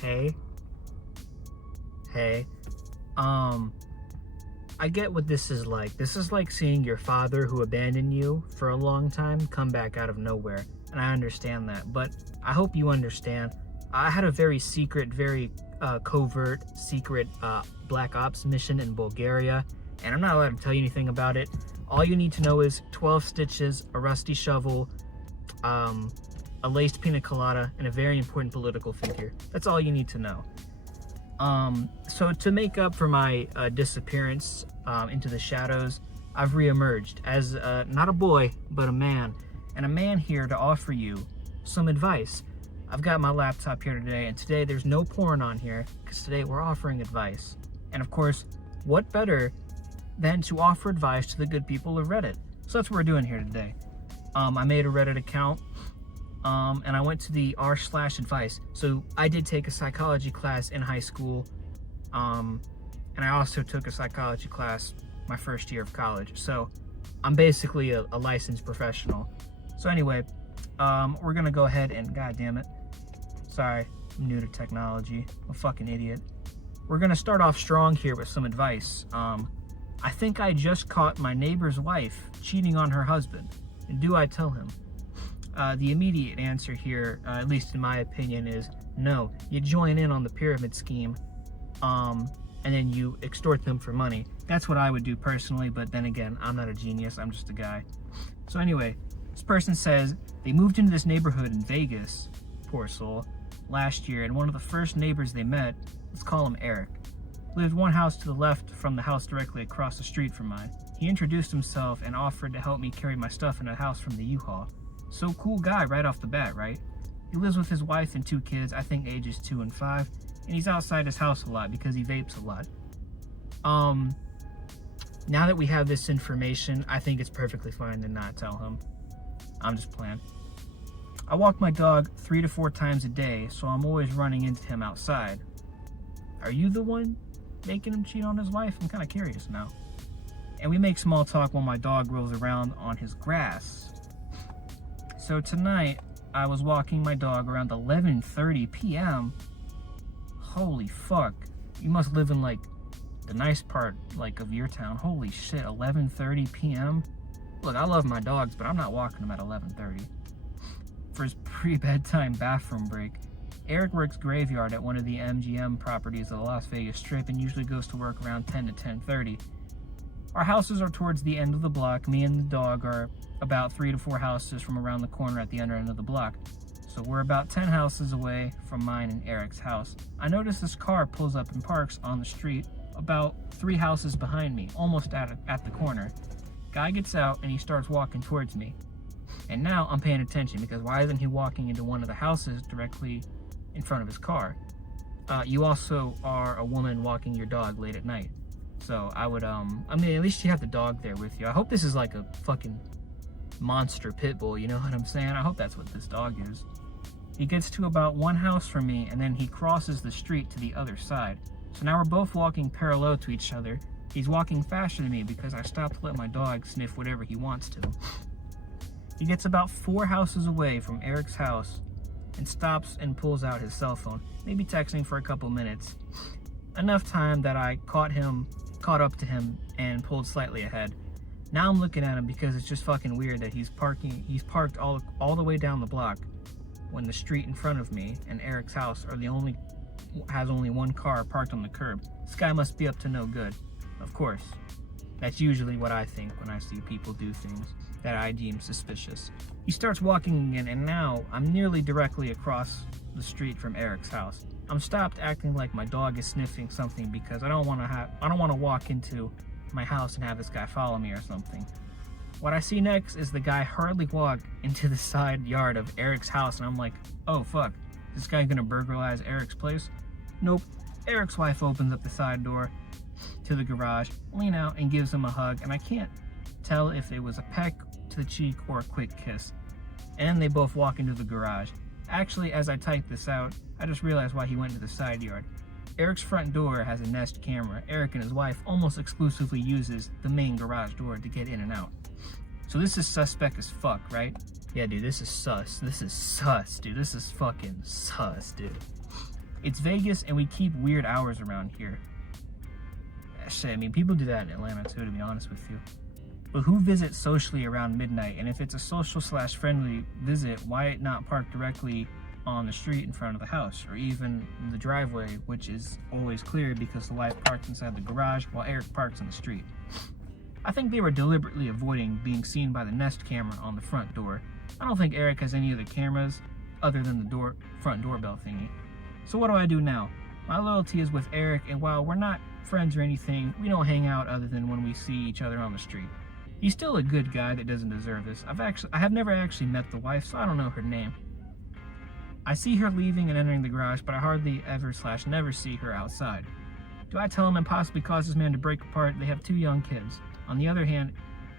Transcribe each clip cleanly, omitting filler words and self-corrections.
Hey, hey, I get what this is like. This is like seeing your father who abandoned you for a long time come back out of nowhere. And I understand that, but I hope you understand. I had a very secret, very covert, secret Black Ops mission in Bulgaria, and I'm not allowed to tell you anything about it. All you need to know is 12 stitches, a rusty shovel, a laced pina colada, and a very important political figure. That's all you need to know. So to make up for my disappearance into the shadows, I've reemerged as not a boy, but a man. And a man here to offer you some advice. I've got my laptop here today, and today there's no porn on here, because today we're offering advice. And of course, what better than to offer advice to the good people of Reddit? So that's what we're doing here today. I made a Reddit account, and I went to the r/advice. So I did take a psychology class in high school, and I also took a psychology class my first year of college. So I'm basically a licensed professional. So anyway, we're gonna go ahead and, god damn it, sorry, I'm new to technology, I'm a fucking idiot. We're gonna start off strong here with some advice. I think I just caught my neighbor's wife cheating on her husband. And do I tell him? The immediate answer here, at least in my opinion, is no. You join in on the pyramid scheme, and then you extort them for money. That's what I would do personally, but then again, I'm not a genius, I'm just a guy. So anyway, this person says they moved into this neighborhood in Vegas, poor soul, last year, and one of the first neighbors they met, let's call him Eric, lived one house to the left from the house directly across the street from mine. He introduced himself and offered to help me carry my stuff in a house from the U-Haul. So cool guy right off the bat, right? He lives with his wife and 2 kids, I think ages 2 and 5, and he's outside his house a lot because he vapes a lot. Now that we have this information, I think it's perfectly fine to not tell him. I'm just playing. I walk my dog 3 to 4 times a day, so I'm always running into him outside. Are you the one making him cheat on his wife? I'm kind of curious now. And we make small talk while my dog rolls around on his grass. So tonight, I was walking my dog around 11:30 p.m. Holy fuck. You must live in like the nice part like of your town. Holy shit, 11:30 p.m. Look, I love my dogs, but I'm not walking them at 11:30. For his pre-bedtime bathroom break, Eric works graveyard at one of the MGM properties of the Las Vegas Strip and usually goes to work around 10 to 10:30. Our houses are towards the end of the block. Me and the dog are about 3 to 4 houses from around the corner at the other end of the block. So we're about 10 houses away from mine and Eric's house. I notice this car pulls up and parks on the street about 3 houses behind me, almost at the corner. Guy gets out and he starts walking towards me. And now I'm paying attention because why isn't he walking into one of the houses directly in front of his car? You also are a woman walking your dog late at night. So I would, I mean, at least you have the dog there with you. I hope this is like a fucking monster pit bull, you know what I'm saying? I hope that's what this dog is. He gets to about 1 house from me and then he crosses the street to the other side. So now we're both walking parallel to each other. He's walking faster than me because I stopped to let my dog sniff whatever he wants to. He gets about 4 houses away from Eric's house and stops and pulls out his cell phone, maybe texting for a couple minutes. Enough time that I caught up to him and pulled slightly ahead. Now I'm looking at him because it's just fucking weird that he's parked all the way down the block when the street in front of me and Eric's house has only 1 car parked on the curb. This guy must be up to no good. Of course. That's usually what I think when I see people do things that I deem suspicious. He starts walking again, and now I'm nearly directly across the street from Eric's house. I'm stopped acting like my dog is sniffing something because I don't want to walk into my house and have this guy follow me or something. What I see next is the guy hurriedly walk into the side yard of Eric's house, and I'm like, oh fuck, is this guy gonna burglarize Eric's place? Nope. Eric's wife opens up the side door to the garage, lean out and gives him a hug, and I can't tell if it was a peck to the cheek or a quick kiss. And they both walk into the garage. Actually, as I type this out, I just realized why he went to the side yard. Eric's front door has a Nest camera. Eric and his wife almost exclusively uses the main garage door to get in and out. So this is suspect as fuck, right? Yeah, dude, this is sus. This is sus, dude. This is fucking sus, dude. It's Vegas and we keep weird hours around here. Shit, I mean, people do that in Atlanta too, to be honest with you. But who visits socially around midnight? And if it's a social/friendly visit, why not park directly on the street in front of the house, or even the driveway, which is always clear because the wife parks inside the garage while Eric parks in the street? I think they were deliberately avoiding being seen by the Nest camera on the front door. I don't think Eric has any of the cameras other than the front doorbell thingy. So what do I do now? My loyalty is with Eric, and while we're not friends or anything, we don't hang out other than when we see each other on the street. He's still a good guy that doesn't deserve this. I have never actually met the wife, so I don't know her name. I see her leaving and entering the garage, but I hardly ever/never see her outside. Do I tell him and possibly cause this man to break apart? They have 2 young kids. On the other hand,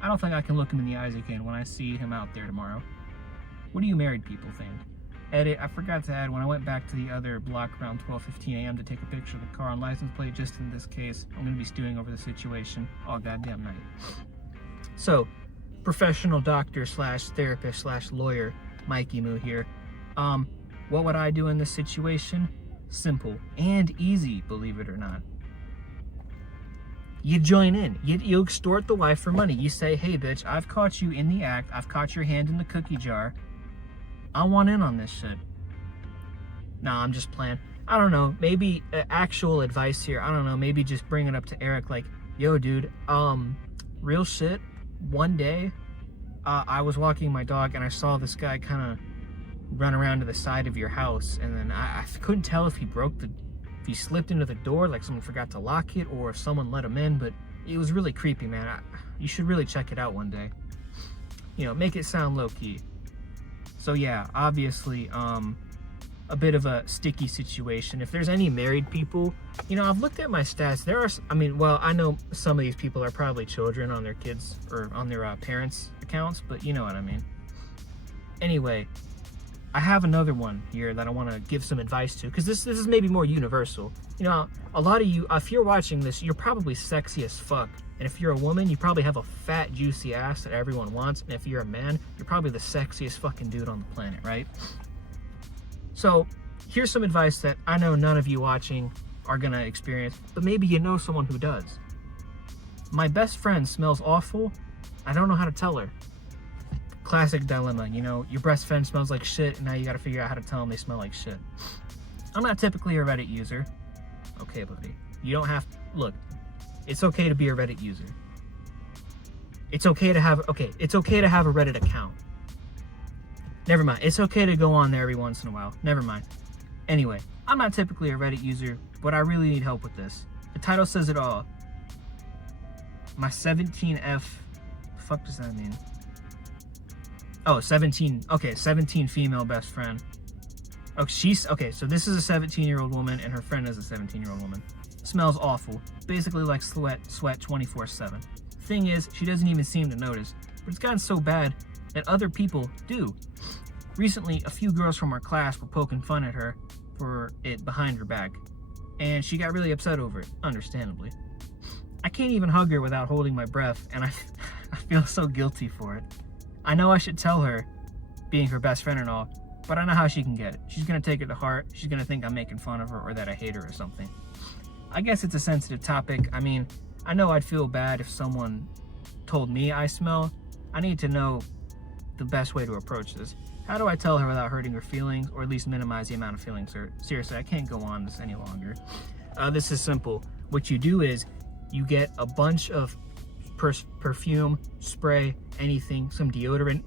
I don't think I can look him in the eyes again when I see him out there tomorrow. What do you married people think? Edit, I forgot to add, when I went back to the other block around 12:15 a.m. to take a picture of the car on license plate, just in this case, I'm going to be stewing over the situation all goddamn night. So, professional doctor/therapist/lawyer, Mikey Moo here. What would I do in this situation? Simple and easy, believe it or not. You join in. You extort the wife for money. You say, hey, bitch, I've caught you in the act. I've caught your hand in the cookie jar. I want in on this shit. Nah, I'm just playing. I don't know. Maybe actual advice here. I don't know. Maybe just bring it up to Eric like, yo, dude, real shit. One day, I was walking my dog and I saw this guy kind of run around to the side of your house, and then I couldn't tell if he slipped into the door, like someone forgot to lock it, or if someone let him in, but it was really creepy, man. You should really check it out one day. You know, make it sound low-key. So yeah, obviously, a bit of a sticky situation. If there's any married people, you know, I've looked at my stats. I know some of these people are probably children on their kids or on their parents' accounts, but you know what I mean. Anyway, I have another one here that I want to give some advice to, because this is maybe more universal. You know, a lot of you, if you're watching this, you're probably sexy as fuck. And if you're a woman, you probably have a fat, juicy ass that everyone wants. And if you're a man, you're probably the sexiest fucking dude on the planet, right? So here's some advice that I know none of you watching are gonna experience, but maybe you know someone who does. My best friend smells awful. I don't know how to tell her. Classic dilemma, you know, your best friend smells like shit, and now you gotta figure out how to tell them they smell like shit. I'm not typically a Reddit user. Okay, buddy. You don't have to, look, it's okay to be a Reddit user. It's okay to have a Reddit account. Never mind. It's okay to go on there every once in a while. Never mind. Anyway, I'm not typically a Reddit user, but I really need help with this. The title says it all. My 17F, fuck does that mean? Oh, 17 female best friend. Oh, so this is a 17-year-old woman and her friend is a 17-year-old woman. Smells awful. Basically like sweat 24/7. Thing is, she doesn't even seem to notice, but it's gotten so bad that other people do. Recently, a few girls from our class were poking fun at her for it behind her back, and she got really upset over it, understandably. I can't even hug her without holding my breath, and I feel so guilty for it. I know I should tell her, being her best friend and all, but I know how she can get it. She's gonna take it to heart. She's gonna think I'm making fun of her or that I hate her or something. I guess it's a sensitive topic. I mean, I know I'd feel bad if someone told me I smell. I need to know the best way to approach this. How do I tell her without hurting her feelings, or at least minimize the amount of feelings hurt? Seriously, I can't go on this any longer. This is simple. What you do is you get a bunch of perfume, spray, anything, some deodorant,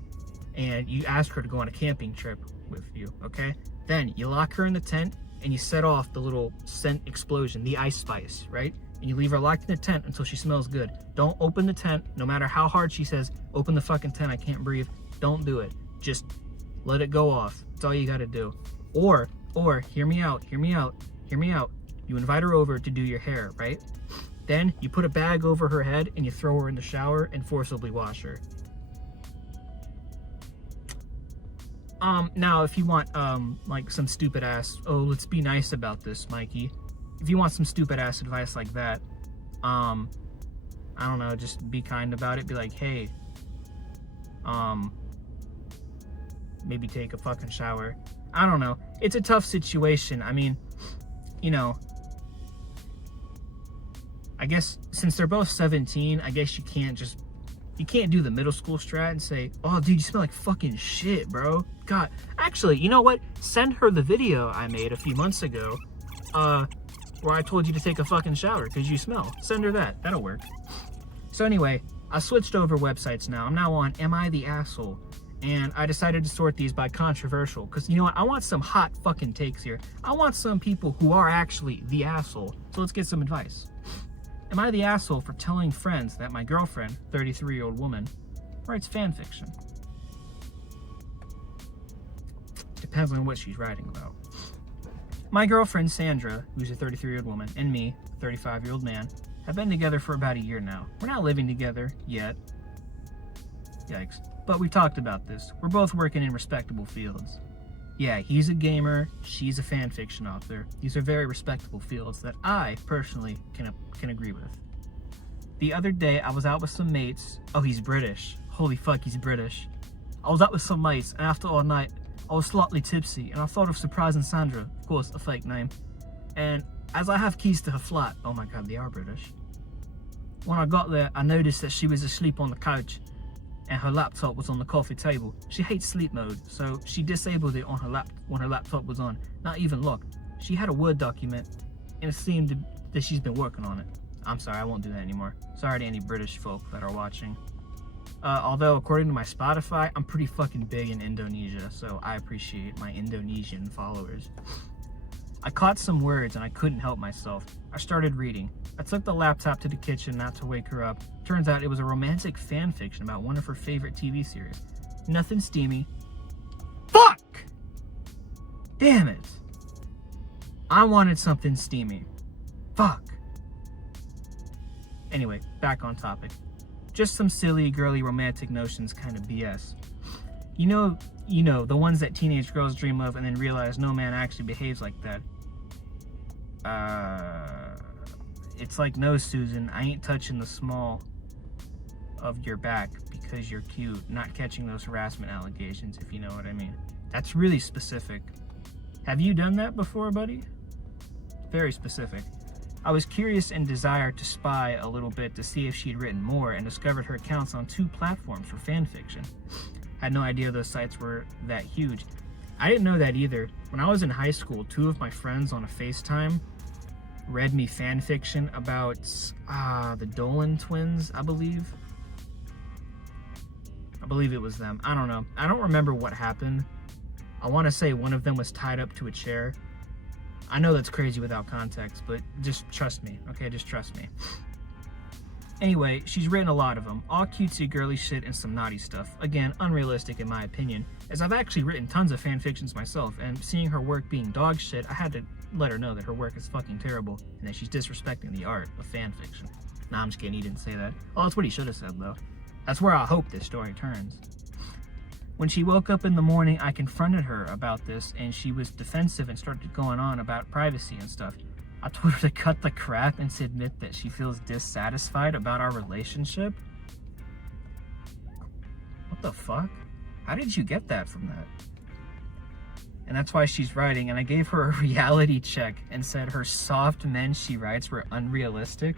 and you ask her to go on a camping trip with you, okay? Then you lock her in the tent and you set off the little scent explosion, the ice spice, right? And you leave her locked in the tent until she smells good. Don't open the tent, no matter how hard she says, open the fucking tent, I can't breathe. Don't do it. Just let it go off. That's all you gotta do. Or, hear me out. You invite her over to do your hair, right? Then you put a bag over her head and you throw her in the shower and forcibly wash her. Now if you want, like some stupid ass, oh, let's be nice about this, Mikey. If you want some stupid ass advice like that, I don't know, just be kind about it. Be like, hey, maybe take a fucking shower. I don't know. It's a tough situation. I mean, you know, I guess since they're both 17, I guess you can't do the middle school strat and say, oh, dude, you smell like fucking shit, bro. God, actually, you know what? Send her the video I made a few months ago, where I told you to take a fucking shower because you smell. Send her that. That'll work. So anyway, I switched over websites now. I'm now on Am I the Asshole? And I decided to sort these by controversial because, you know what? I want some hot fucking takes here. I want some people who are actually the asshole. So let's get some advice. Am I the asshole for telling friends that my girlfriend, 33-year-old woman, writes fan fiction? Depends on what she's writing about. My girlfriend, Sandra, who's a 33-year-old woman, and me, a 35-year-old man, have been together for about a year now. We're not living together yet. Yikes. But we've talked about this. We're both working in respectable fields. Yeah, he's a gamer, she's a fan fiction author. These are very respectable fields that I, personally, can agree with. The other day, I was out with some mates. Oh, he's British. Holy fuck, he's British. I was out with some mates, and after all night, I was slightly tipsy, and I thought of surprising Sandra, of course, a fake name. And as I have keys to her flat, oh my god, they are British. When I got there, I noticed that she was asleep on the couch, and her laptop was on the coffee table. She hates sleep mode, so she disabled it on her when her laptop was on, not even locked. She had a Word document, and it seemed that she's been working on it. I'm sorry, I won't do that anymore. Sorry to any British folk that are watching. Although, according to my Spotify, I'm pretty fucking big in Indonesia, so I appreciate my Indonesian followers. I caught some words and I couldn't help myself. I started reading. I took the laptop to the kitchen not to wake her up. Turns out it was a romantic fan fiction about one of her favorite TV series. Nothing steamy. Fuck! Damn it. I wanted something steamy. Fuck. Anyway, back on topic. Just some silly, girly, romantic notions kind of BS. You know, the ones that teenage girls dream of and then realize no man actually behaves like that. It's like, no, Susan, I ain't touching the small of your back because you're cute. Not catching those harassment allegations, if you know what I mean. That's really specific. Have you done that before, buddy? Very specific. I was curious and desired to spy a little bit to see if she'd written more and discovered her accounts on 2 platforms for fan fiction. Had no idea those sites were that huge. I didn't know that either. When I was in high school, 2 of my friends on a FaceTime read me fan fiction about the Dolan twins, I believe. I believe it was them. I don't know. I don't remember what happened. I want to say one of them was tied up to a chair. I know that's crazy without context, but just trust me, okay? Just trust me. Anyway, she's written a lot of them. All cutesy girly shit and some naughty stuff. Again, unrealistic in my opinion, as I've actually written tons of fan fictions myself, and seeing her work being dog shit, I had to let her know that her work is fucking terrible, and that she's disrespecting the art of fan fiction. Nah, I'm just kidding, he didn't say that. Oh, that's what he should have said, though. That's where I hope this story turns. When she woke up in the morning, I confronted her about this, and she was defensive and started going on about privacy and stuff. I told her to cut the crap and to admit that she feels dissatisfied about our relationship. What the fuck? How did you get that from that? And that's why she's writing, and I gave her a reality check and said her soft men she writes were unrealistic.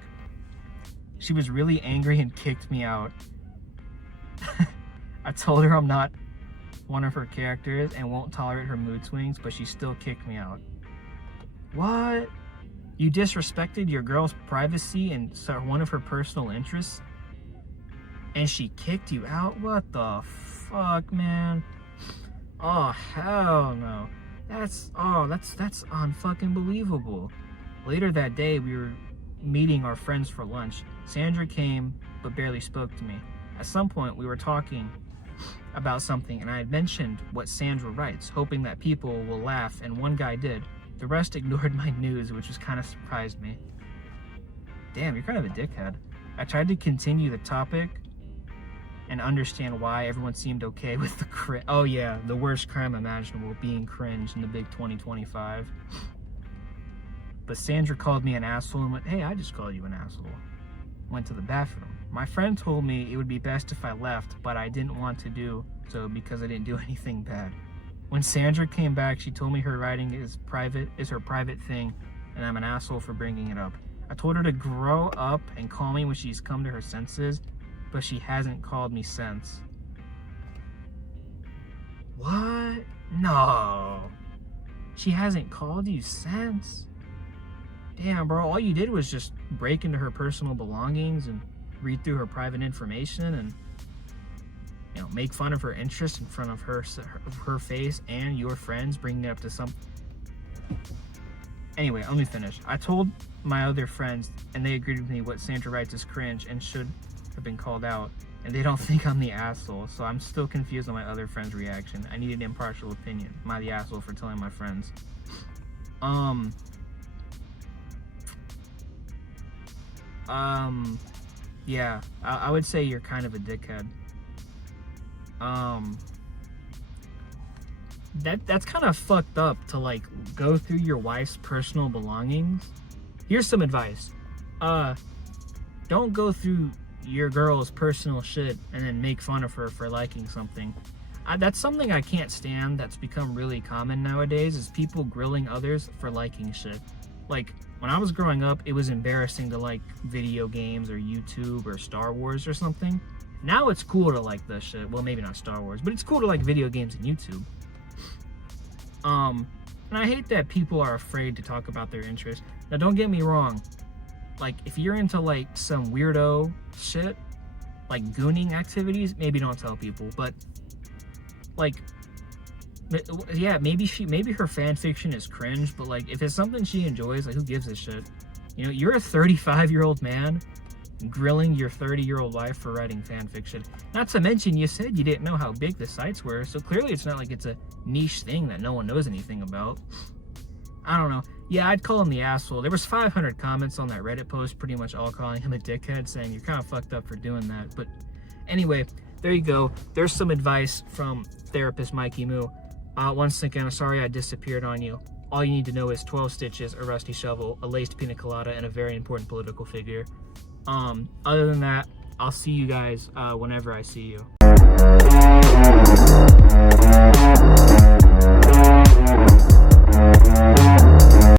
She was really angry and kicked me out. I told her I'm not one of her characters and won't tolerate her mood swings, but she still kicked me out. What? You disrespected your girl's privacy and one of her personal interests, and she kicked you out? What the fuck, man? Oh, hell no. That's unfucking believable. Later that day, we were meeting our friends for lunch. Sandra came, but barely spoke to me. At some point, we were talking about something, and I had mentioned what Sandra writes, hoping that people will laugh, and one guy did. The rest ignored my news, which was kind of surprised me. Damn, you're kind of a dickhead. I tried to continue the topic and understand why everyone seemed okay with the oh yeah, the worst crime imaginable, being cringe in the big 2025. But Sandra called me an asshole and went, hey, I just called you an asshole. Went to the bathroom. My friend told me it would be best if I left, but I didn't want to do so because I didn't do anything bad. When Sandra came back, she told me her writing is her private thing, and I'm an asshole for bringing it up. I told her to grow up and call me when she's come to her senses, but she hasn't called me since. What? No. She hasn't called you since? Damn, bro, all you did was just break into her personal belongings and read through her private information and, you know, make fun of her interests in front of her face and your friends, bringing it up to some... Anyway, let me finish. I told my other friends, and they agreed with me, what Sandra writes is cringe and should have been called out, and they don't think I'm the asshole, so I'm still confused on my other friends' reaction. I need an impartial opinion. Am I the asshole for telling my friends? Yeah, I would say you're kind of a dickhead. That's kind of fucked up to, like, go through your wife's personal belongings. Here's some advice. Don't go through your girl's personal shit and then make fun of her for liking something. That's something I can't stand. That's become really common nowadays, is people grilling others for liking shit. Like, when I was growing up, it was embarrassing to like video games or YouTube or Star Wars or something. Now it's cool to like this shit. Well, maybe not Star Wars, but it's cool to like video games and YouTube. And I hate that people are afraid to talk about their interests. Now, don't get me wrong. Like, if you're into like some weirdo shit, like gooning activities, maybe don't tell people. But like, yeah, maybe her fan fiction is cringe, but like, if it's something she enjoys, like, who gives a shit? You know, you're a 35-year-old man grilling your 30-year-old wife for writing fan fiction. Not to mention, you said you didn't know how big the sites were, so clearly it's not like it's a niche thing that no one knows anything about. I don't know. Yeah, I'd call him the asshole. There was 500 comments on that Reddit post, pretty much all calling him a dickhead, saying you're kind of fucked up for doing that. But anyway, there you go. There's some advice from therapist Mikey Moo. Once again, I'm sorry I disappeared on you. All you need to know is 12 stitches, a rusty shovel, a laced pina colada, and a very important political figure. Other than that, I'll see you guys whenever I see you.